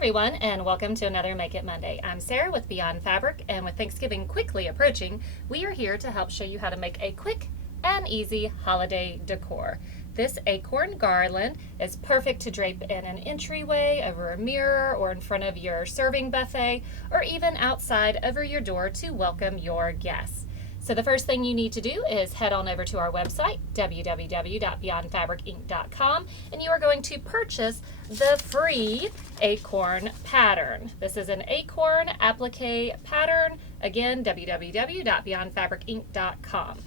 everyone, and welcome to another Make It Monday. I'm Sarah with Beyond Fabric, and with Thanksgiving quickly approaching, we are here to help show you how to make a quick and easy holiday decor. This acorn garland is perfect to drape in an entryway, over a mirror, or in front of your serving buffet, or even outside over your door to welcome your guests. So the first thing you need to do is head on over to our website, www.beyondfabricinc.com, and you are going to purchase the free acorn pattern. This is an acorn applique pattern. Again, www.beyondfabricinc.com.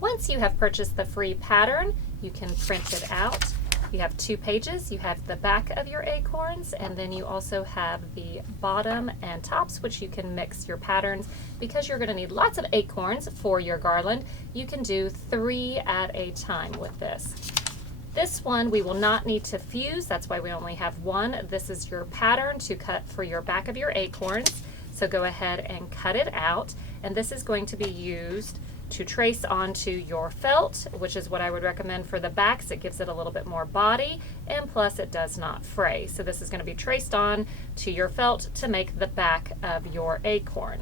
Once you have purchased the free pattern, you can print it out. You have 2 pages. You have the back of your acorns, and then you also have the bottom and tops, which you can mix your patterns. Because you're going to need lots of acorns for your garland, you can do 3 at a time with this. This one we will not need to fuse. That's why we only have 1. This is your pattern to cut for your back of your acorns. So go ahead and cut it out, and this is going to be used to trace onto your felt, which is what I would recommend for the backs. It gives it a little bit more body, and plus it does not fray. So this is going to be traced on to your felt to make the back of your acorn.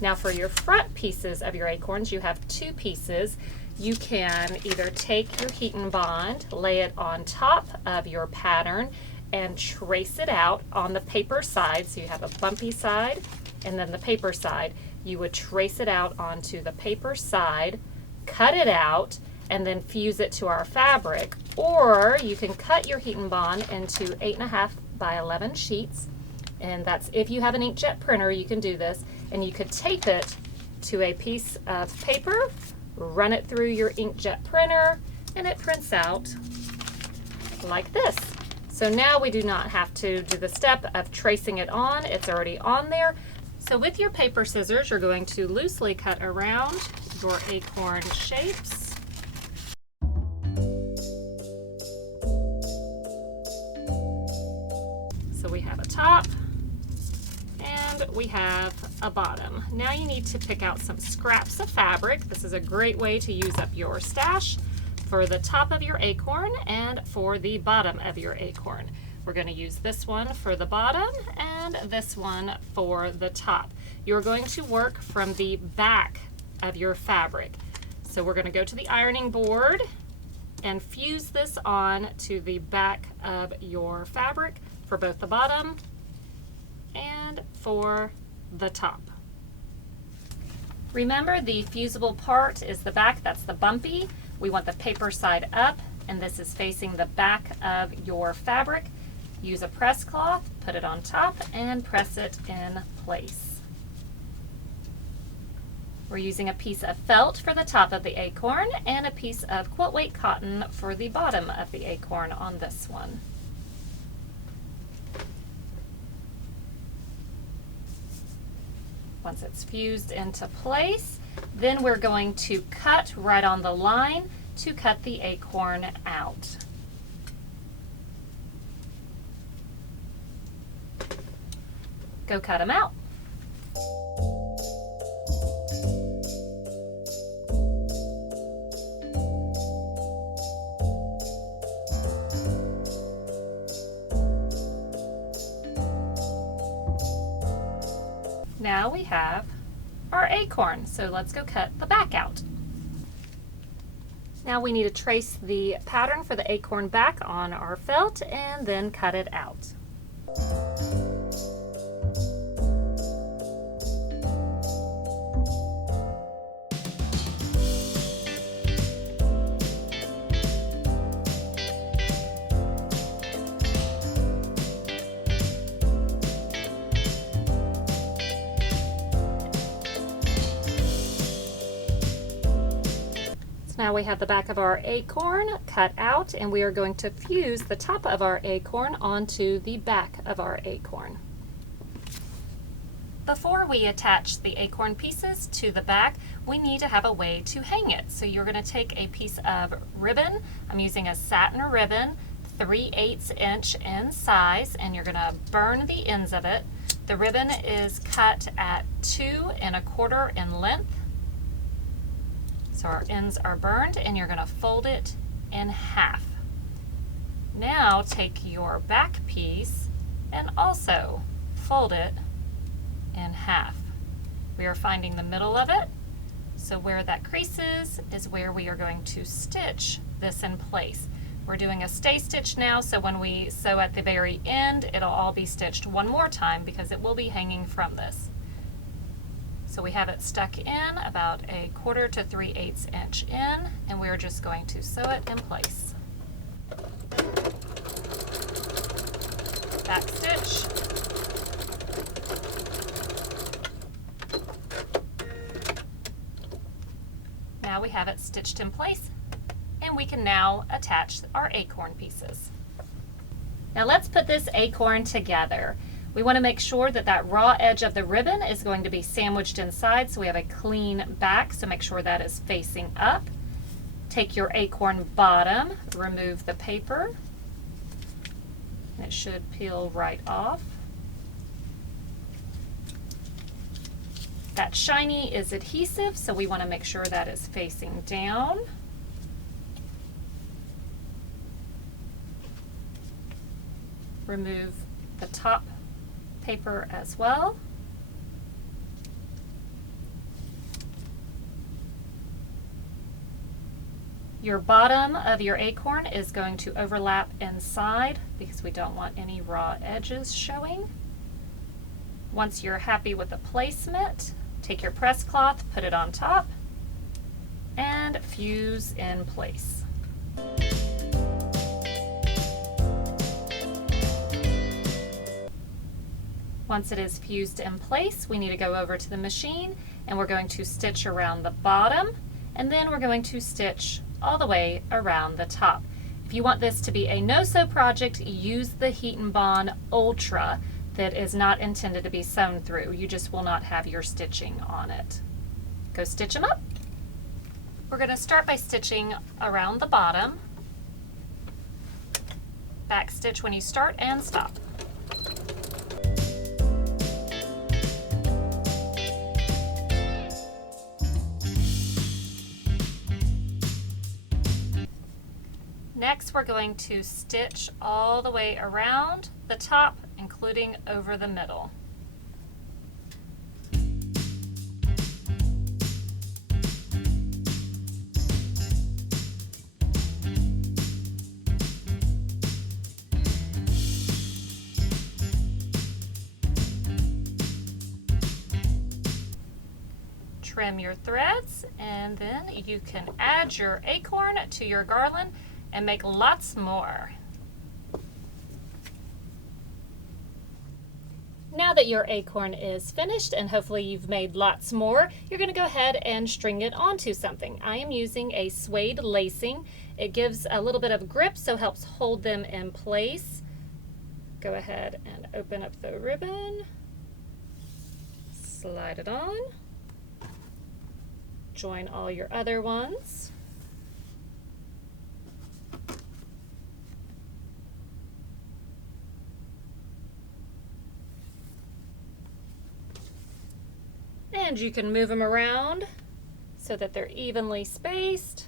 Now for your front pieces of your acorns, you have 2 pieces. You can either take your heat and bond, lay it on top of your pattern, and trace it out on the paper side. So you have a bumpy side and then the paper side. You would trace it out onto the paper side, cut it out, and then fuse it to our fabric. Or you can cut your heat and bond into 8.5 by 11 sheets, and that's if you have an inkjet printer, you can do this, and you could tape it to a piece of paper, run it through your inkjet printer, and it prints out like this. So now we do not have to do the step of tracing it on. It's already on there. So with your paper scissors, you're going to loosely cut around your acorn shapes. So we have a top and we have a bottom. Now you need to pick out some scraps of fabric. This is a great way to use up your stash for the top of your acorn and for the bottom of your acorn. We're going to use this one for the bottom and this one for the top. You're going to work from the back of your fabric. So we're going to go to the ironing board and fuse this on to the back of your fabric for both the bottom and for the top. Remember, the fusible part is the back, that's the bumpy. We want the paper side up, and this is facing the back of your fabric. Use a press cloth, put it on top, and press it in place. We're using a piece of felt for the top of the acorn and a piece of quilt weight cotton for the bottom of the acorn on this one. Once it's fused into place, then we're going to cut right on the line to cut the acorn out. Go cut them out. Now we have our acorn, so let's go cut the back out. Now we need to trace the pattern for the acorn back on our felt and then cut it out. Now we have the back of our acorn cut out, and we are going to fuse the top of our acorn onto the back of our acorn. Before we attach the acorn pieces to the back, we need to have a way to hang it. So you're going to take a piece of ribbon. I'm using a satin ribbon, 3/8 inch in size, and you're going to burn the ends of it. The ribbon is cut at 2 1/4 in length. So our ends are burned, and you're going to fold it in half. Now take your back piece and also fold it in half. We are finding the middle of it, so where that crease is where we are going to stitch this in place. We're doing a stay stitch now, so when we sew at the very end, it'll all be stitched one more time because it will be hanging from this. So we have it stuck in about 1/4 to 3/8 inch in, and we're just going to sew it in place. Back stitch. Now we have it stitched in place, and we can now attach our acorn pieces. Now let's put this acorn together. We want to make sure that that raw edge of the ribbon is going to be sandwiched inside, so we have a clean back, so make sure that is facing up. Take your acorn bottom, remove the paper, and it should peel right off. That shiny is adhesive, so we want to make sure that is facing down. Remove the top paper as well. Your bottom of your acorn is going to overlap inside because we don't want any raw edges showing. Once you're happy with the placement, take your press cloth, put it on top, and fuse in place. Once it is fused in place, we need to go over to the machine, and we're going to stitch around the bottom, and then we're going to stitch all the way around the top. If you want this to be a no-sew project, use the Heat and Bond Ultra that is not intended to be sewn through. You just will not have your stitching on it. Go stitch them up. We're going to start by stitching around the bottom. Back stitch when you start and stop. Next, we're going to stitch all the way around the top, including over the middle. Trim your threads, and then you can add your acorn to your garland and make lots more. Now that your acorn is finished, and hopefully you've made lots more, you're going to go ahead and string it onto something. I am using a suede lacing. It gives a little bit of grip, so helps hold them in place. Go ahead and open up the ribbon, slide it on, join all your other ones. And you can move them around so that they're evenly spaced.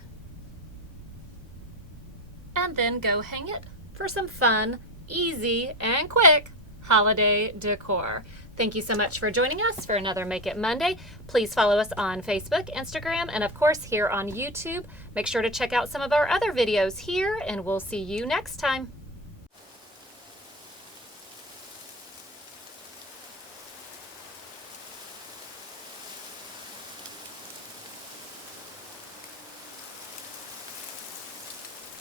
And then go hang it for some fun, easy, and quick holiday decor. Thank you so much for joining us for another Make It Monday. Please follow us on Facebook, Instagram, and of course here on YouTube. Make sure to check out some of our other videos here, and we'll see you next time.